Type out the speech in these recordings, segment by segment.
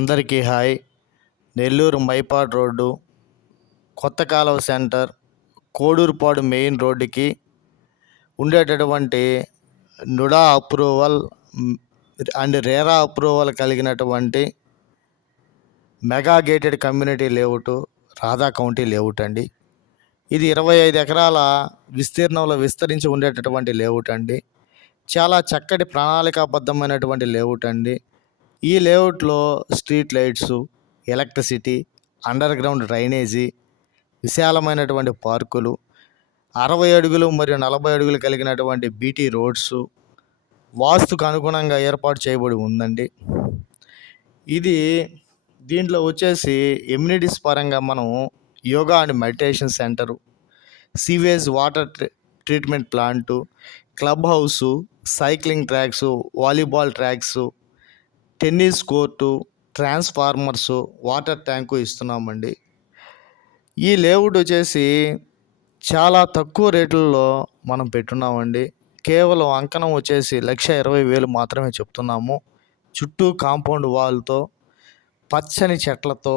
అందరికీ hi. Nellore Mypadu road, కొత్త కాలువ సెంటర్, కోడూరుపాడు మెయిన్ రోడ్డుకి ఉండేటటువంటి NUDA approval and RERA approval కలిగినటువంటి mega gated community layout Radha county layout అండి. ఇది 25 ఎకరాల విస్తీర్ణంలో విస్తరించి ఉండేటటువంటి లేఅవుట్ అండి. చాలా చక్కటి ప్రణాళికాబద్ధమైనటువంటి లేఅవుట్ అండి. ఈ లేఅవుట్లో street lights, electricity, under ground drainage, విశాలమైనటువంటి పార్కులు, 60 అడుగులు మరియు 40 అడుగులు కలిగినటువంటి బీటీ రోడ్సు వాస్తుకు అనుగుణంగా ఏర్పాటు చేయబడి ఉందండి. దీంట్లో వచ్చేసి ఎమ్యూనిటీస్ పరంగా మనం yoga and meditation centre, sewage water treatment plant, club house, cycling tracks, volleyball tracks, tennis court, transformers, water tank ఇస్తున్నామండి. ఈ లేఅవుట్ వచ్చేసి చాలా తక్కువ రేట్లలో మనం పెట్టున్నామండి. కేవలం అంకణం వచ్చేసి 1,20,000 మాత్రమే చెప్తున్నాము. చుట్టూ కాంపౌండ్ వాల్తో, పచ్చని చెట్లతో,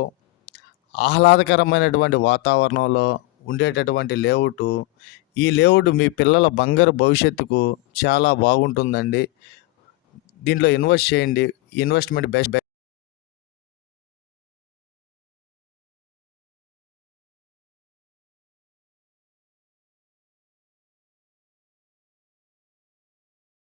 ఆహ్లాదకరమైనటువంటి వాతావరణంలో ఉండేటటువంటి లేఅవుట్. ఈ లేఅవుట్ మీ పిల్లల బంగారు భవిష్యత్తుకు చాలా బాగుంటుందండి. దీంట్లో ఇన్వెస్ట్ చేయండి. Investment best